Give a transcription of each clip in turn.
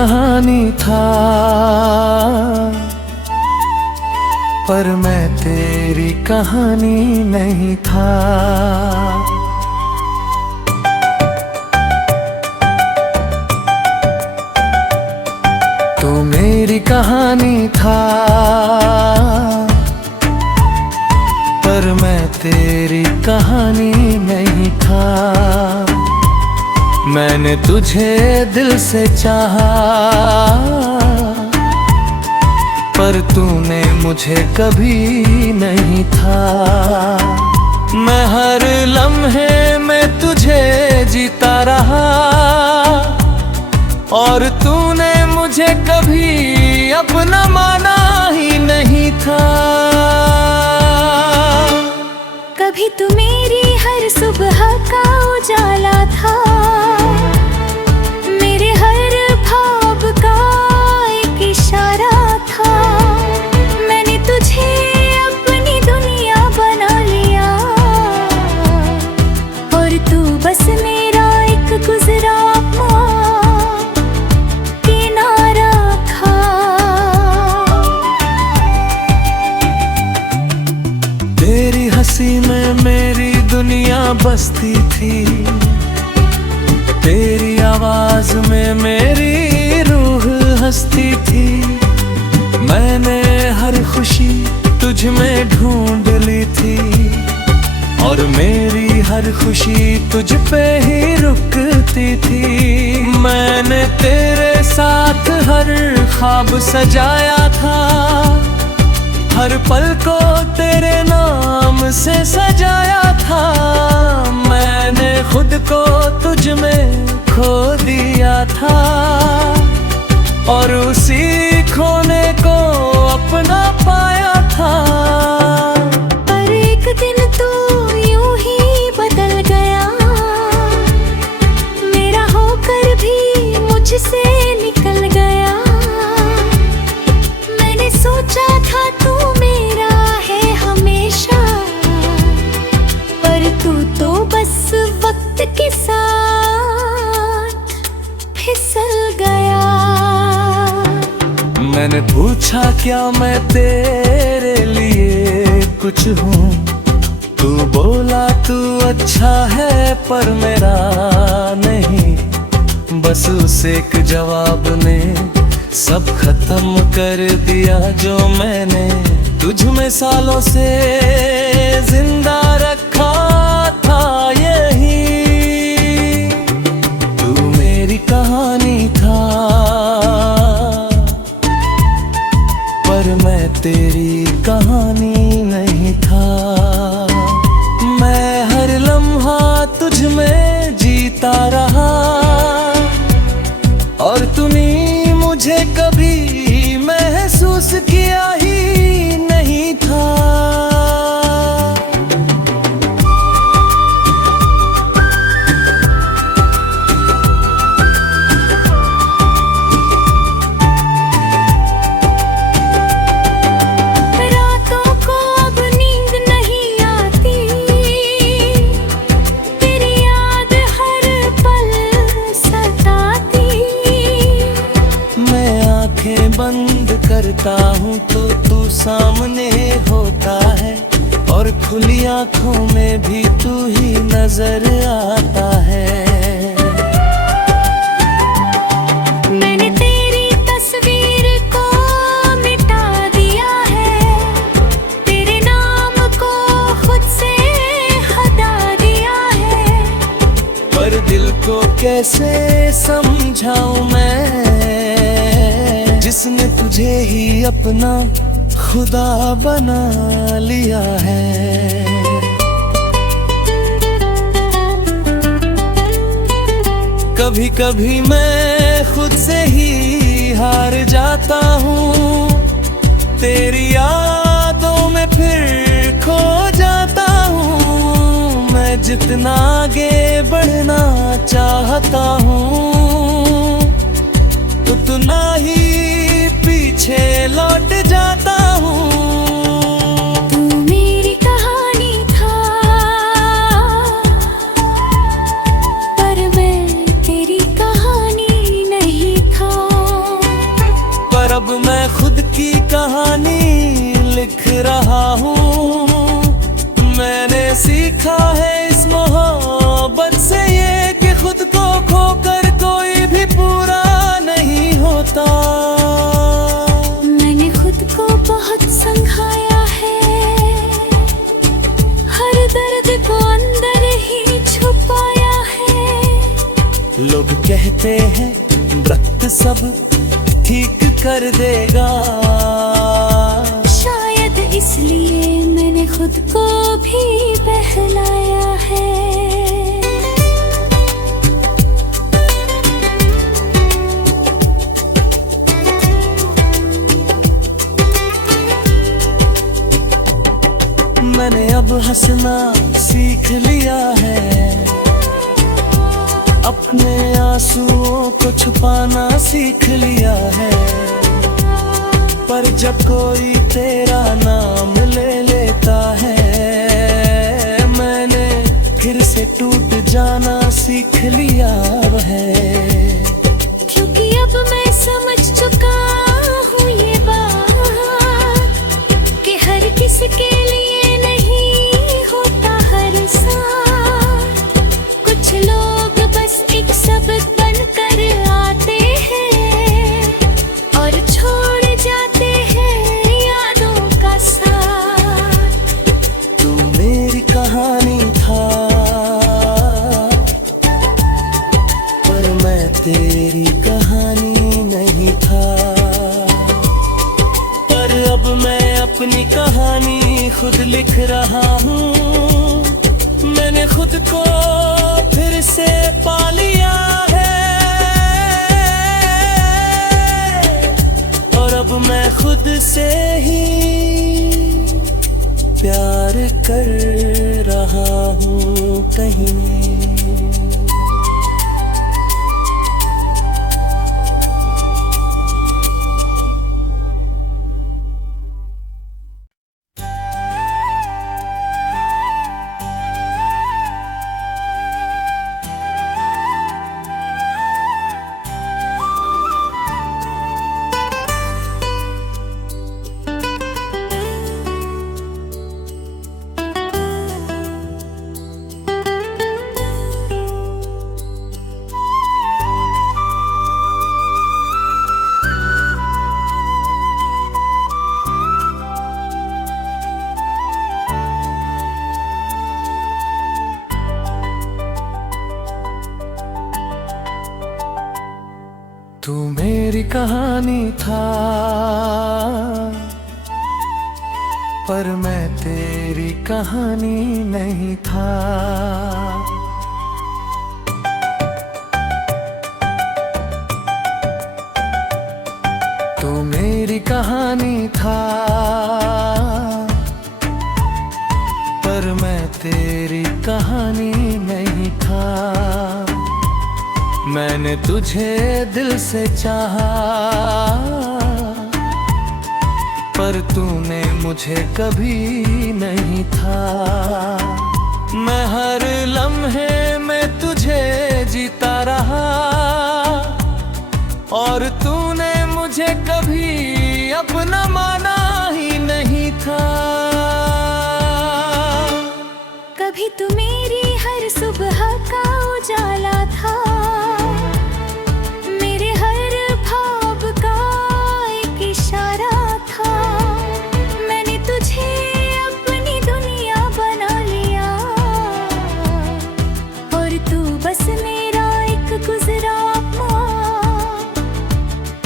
कहानी था, पर मैं तेरी कहानी नहीं था। तू मेरी कहानी था, पर मैं तेरी कहानी नहीं था। मैंने तुझे दिल से चाहा, पर तूने मुझे कभी नहीं था। मैं हर लम्हे में तुझे जीता रहा, और तूने मुझे कभी अपना माना ही नहीं था। कभी तू मेरी हर सुबह का उजाला था, मेरे हर ख्वाब का एक इशारा था। मैंने तुझे अपनी दुनिया बना लिया, और तू बस मेरा एक गुजरा किनारा था। तेरी हंसी में मेरी दुनिया बसती थी, तेरी आवाज में मेरी रूह हंसती थी। मैंने हर खुशी तुझ में ढूंढ ली थी, और मेरी हर खुशी तुझ पे ही रुकती थी। मैंने तेरे साथ हर ख्वाब सजाया था, हर पल को तेरे नाम से सजाया था। मैंने खुद को तुझ में खो दिया था, और उसी खोने को अपना पाया था। पर एक दिन तू यूं ही बदल गया, मेरा होकर भी मुझसे निकल गया। मैंने सोचा था तू मेरा है हमेशा, पर तू तो बस वक्त के साथ फिसल गया। मैंने पूछा क्या मैं तेरे लिए कुछ हूँ, तू बोला तू अच्छा है पर मेरा नहीं। बस उस एक जवाब ने सब खत्म कर दिया, जो मैंने तुझ में सालों से जिंदा रखा था। यही तू मेरी कहानी था, पर मैं तेरी कहानी नहीं था। मैं हर लम्हा तुझ में जीता रहा, और तूने मुझे कभी महसूस किया ही नहीं था। रातों को अब नींद नहीं आती, तेरी याद हर पल सताती। मैं आंखें बंद करता हूँ तो तू सामने होता है, और खुली आंखों में भी तू ही नजर आता है। मैंने तेरी तस्वीर को मिटा दिया है, तेरे नाम को खुद से हटा दिया है। पर दिल को कैसे समझाऊं मैं, जिसने तुझे ही अपना खुदा बना लिया है। कभी कभी मैं खुद से ही हार जाता हूँ, तेरी यादों में फिर खो जाता हूँ। मैं जितना आगे बढ़ना चाहता हूँ, उतना ही पीछे लौट जाता हूँ। तू मेरी कहानी था, पर मैं तेरी कहानी नहीं था। कहते हैं वक्त सब ठीक कर देगा, शायद इसलिए मैंने खुद को भी बहलाया है। मैंने अब हंसना सीख लिया है, अपने आंसुओं को छुपाना सीख लिया है। पर जब कोई तेरा नाम ले लेता है, मैंने फिर से टूट जाना सीख लिया है। क्योंकि अब मैं समझ चुका हूँ ये बात कि हर किसी के लिए नहीं होता हर साथ। कुछ लोग बस एक सबक बनकर आते हैं और छोड़ जाते हैं यादों का साथ। तू मेरी कहानी था, पर मैं तेरी कहानी नहीं था। पर अब मैं अपनी कहानी खुद लिख रहा हूँ, मैंने खुद को फिर से पा लिया है। और अब मैं खुद से ही प्यार कर रहा हूँ कहीं। तू मेरी कहानी था, पर मैं तेरी कहानी नहीं था। तू मेरी कहानी था, पर मैं तेरी कहानी नहीं था। मैंने तुझे दिल से चाहा, पर तूने मुझे कभी नहीं था। मैं हर लम्हे में तुझे जीता रहा, और तूने मुझे कभी अपना माना ही नहीं था। कभी तू मेरी हर सुबह का उजाला था, मेरे हर ख्वाब का एक इशारा था। मैंने तुझे अपनी दुनिया बना लिया, और तू बस मेरा एक गुजरा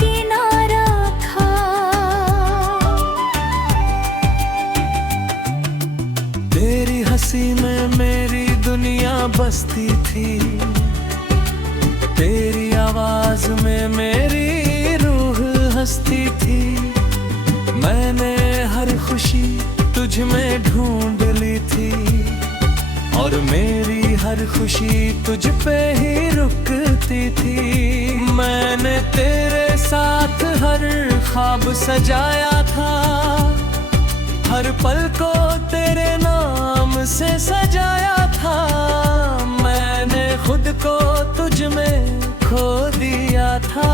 किनारा था। तेरी हंसी में मेरी दुनिया बसती थी, तेरी आवाज में मेरी रूह हंसती थी। मैंने हर खुशी तुझ में ढूंढ ली थी, और मेरी हर खुशी तुझ पे ही रुकती थी। मैंने तेरे साथ हर ख्वाब सजाया था, हर पल को तेरे नाम से सजाया था। मैंने खुद को तुझ में खो दिया था,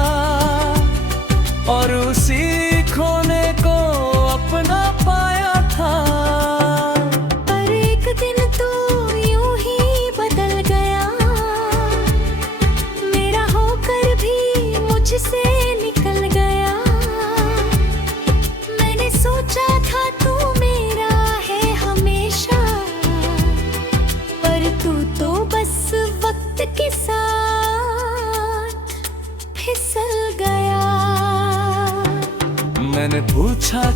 और उसी खोने को अपना पाया था। पर एक दिन तू यूं ही बदल गया, मेरा होकर भी मुझसे निकल गया। मैंने सोचा था तू मेरा है हमेशा, पर तू तो बस वक्त के साथ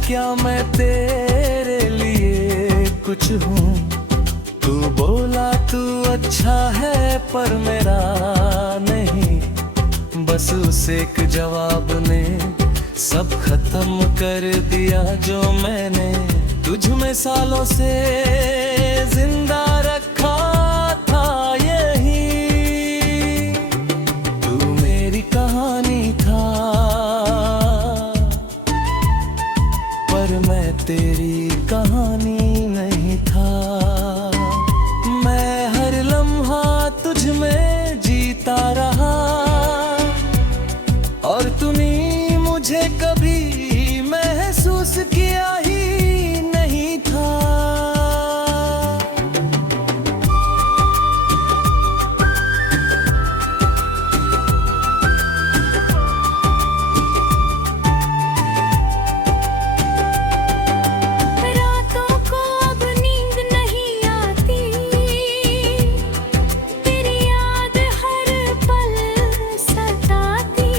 क्या मैं तेरे लिए कुछ हूँ? तू बोला तू अच्छा है पर मेरा नहीं, बस उस एक जवाब ने सब खत्म कर दिया जो मैंने तुझ में सालों से जिंदा रखा था। यही तू मेरी कहानी था, पर मैं तेरी कहानी नहीं था। मैं हर लम्हा तुझ में जीता रहा और तूने मुझे कभी महसूस किया ही नहीं था। रातों को अब नींद नहीं आती, तेरी याद हर पल सताती।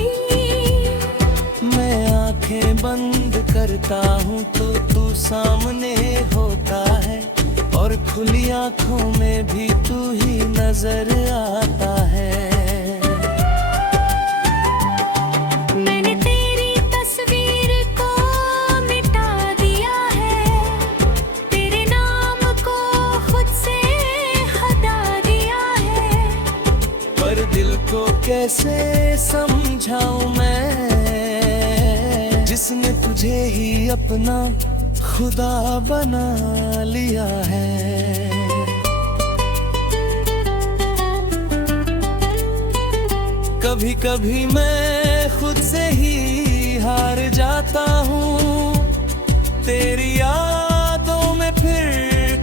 मैं आंखें बंद करता हूँ तो तू सामने होता है, और खुली आंखों में भी तू ही नजर आता है। मैंने तेरी तस्वीर को मिटा दिया है, तेरे नाम को खुद से हटा दिया है। पर दिल को कैसे समझाऊं मैं, जिसने तुझे ही अपना खुदा बना लिया है। कभी कभी मैं खुद से ही हार जाता हूँ, तेरी यादों में फिर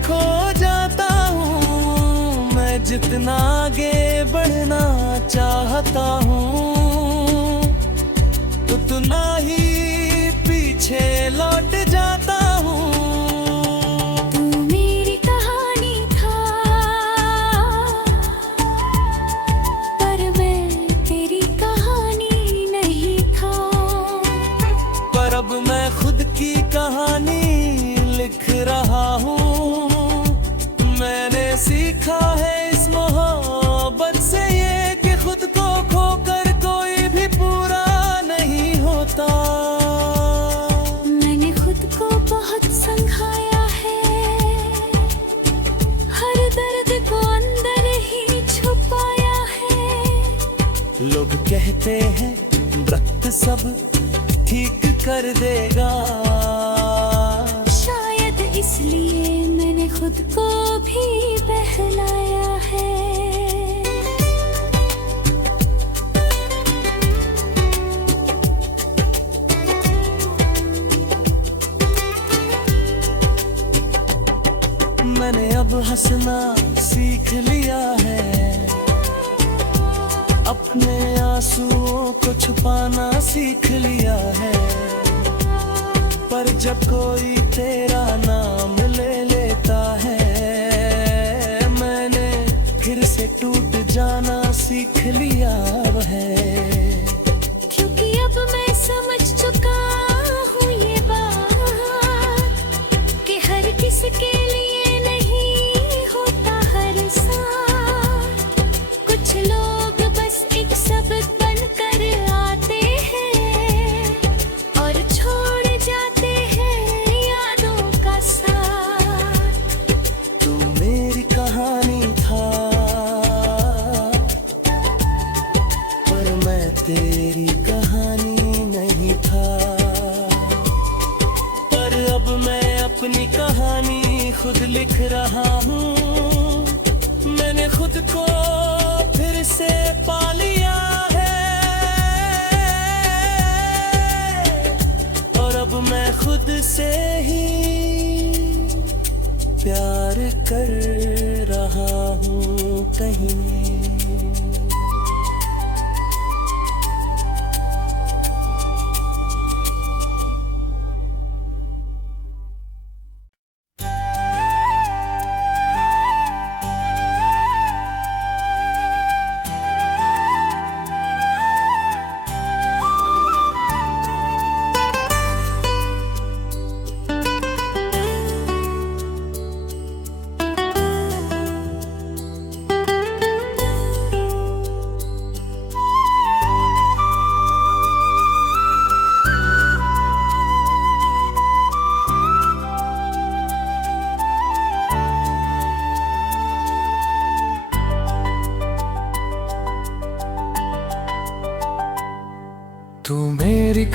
खो जाता हूँ। मैं जितना आगे बढ़ना चाहता हूँ, उतना ही पीछे लौट जाता हूँ। तू मेरी कहानी था, पर मैं तेरी कहानी नहीं था। पर अब मैं खुद की कहानी लिख रहा हूँ। मैंने सीखा है इस मोहब्बत से ये कि खुद को खोकर कोई भी पूरा नहीं होता। मैंने खुद को बहुत संघाया है, हर दर्द को अंदर ही छुपाया है। लोग कहते हैं वक्त सब ठीक कर देगा, शायद इसलिए मैंने खुद को भी बहलाया है। मैंने अब हंसना सीख लिया है, अपने आंसुओं को छुपाना सीख लिया है। पर जब कोई तेरा नाम ले लेता है, मैंने फिर से टूट जाना सीख लिया है। क्योंकि अब मैं समझ चुका हूँ ये बात कि हर किसी के लिए नहीं होता हर साथ। कुछ लोग बस एक सबक बनकर आते हैं और छोड़ जाते हैं यादों का साथ। तू मेरी कहानी था, पर मैं तेरी कहानी नहीं था। पर अब मैं अपनी कहानी खुद लिख रहा हूँ। मैंने खुद को फिर से पा लिया है, और अब मैं खुद से ही प्यार कर रहा हूँ कहीं।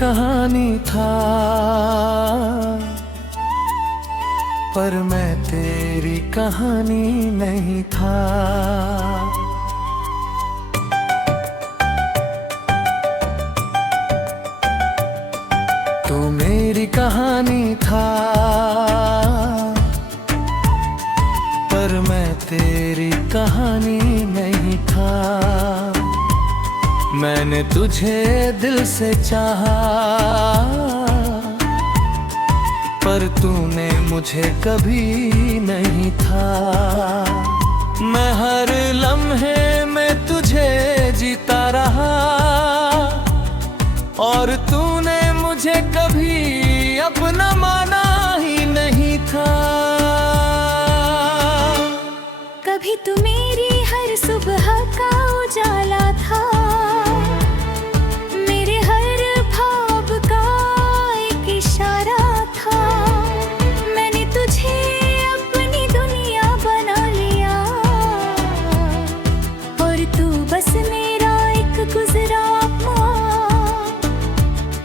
कहानी था, पर मैं तेरी कहानी नहीं था। तू मेरी कहानी था, पर मैं तेरी कहानी नहीं था। मैंने तुझे दिल से चाहा, पर तूने मुझे कभी नहीं था। मैं हर लम्हे में तुझे जीता रहा, और तूने मुझे कभी अपना माना ही नहीं था। कभी तू मेरी हर सुबह का उजाला था, मेरे हर ख्वाब का एक इशारा था। मैंने तुझे अपनी दुनिया बना लिया, और तू बस मेरा एक गुजरा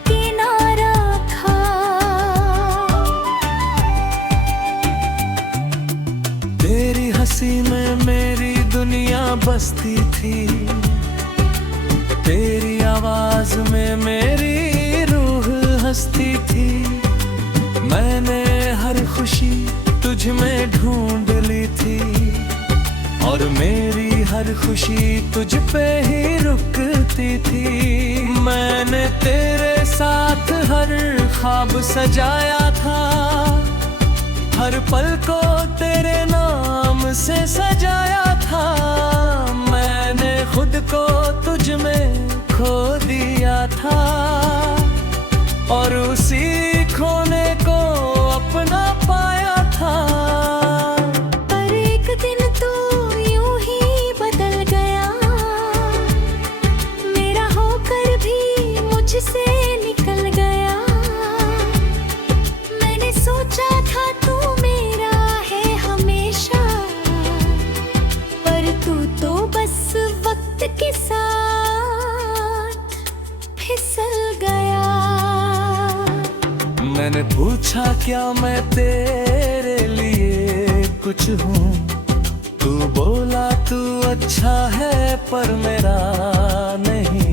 किनारा था। तेरी हंसी में मेरी दुनिया बसती थी, तेरी आवाज में मेरी रूह हंसती थी। मैंने हर खुशी तुझ में ढूंढ ली थी, और मेरी हर खुशी तुझ पे ही रुकती थी। मैंने तेरे साथ हर ख्वाब सजाया था, हर पल को तेरे नाम से सजाया था। मैंने खुद को तुझ में खो दिया था, और उसी खोने को अपना पाया था। पर एक दिन तू यूं ही बदल गया, मेरा होकर भी मुझसे निकल गया। मैंने सोचा था तू मेरा है हमेशा, पर तू तो बस वक्त के साथ फिसल गया। मैंने पूछा क्या मैं तेरे लिए कुछ हूँ, तू बोला तू अच्छा है पर मेरा नहीं।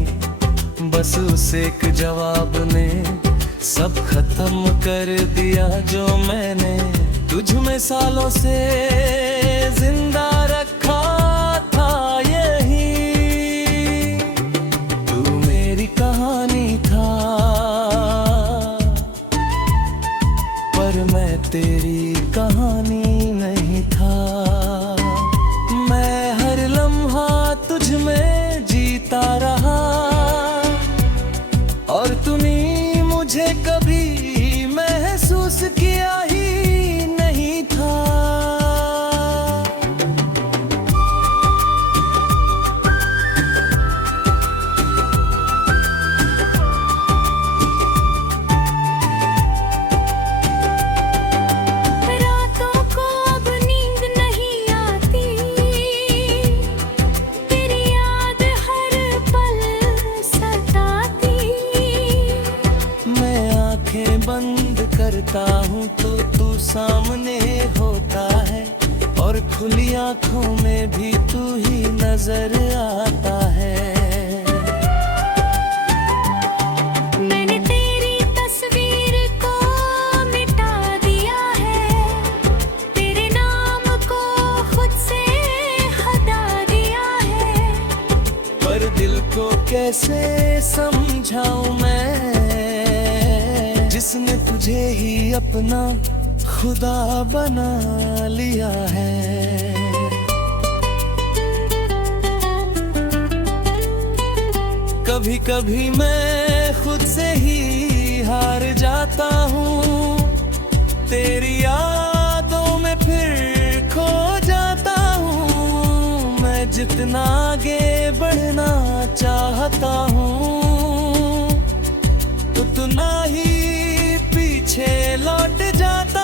बस उस एक जवाब ने सब खत्म कर दिया, जो मैंने तुझ में सालों से जिंदा रखा था। यही तू मेरी कहानी था, पर मैं तेरी कहानी नहीं था। मैं हर लम्हा तुझ में जीता रहा, और तूने मुझे कभी महसूस किया ही नहीं था। रातों को अब नींद नहीं आती, तेरी याद हर पल सताती। मैं आंखें बंद करता हूँ तो तू सामने होता है, और खुली आंखों में भी तू ही नजर आता है। मैंने तेरी तस्वीर को मिटा दिया है, तेरे नाम को खुद से हटा दिया है। पर दिल को कैसे समझाऊं मैं, जिसने तुझे ही अपना खुदा बना लिया है। कभी कभी मैं खुद से ही हार जाता हूँ, तेरी यादों में फिर खो जाता हूँ। मैं जितना आगे बढ़ना चाहता हूँ, उतना ही पीछे लौट जाता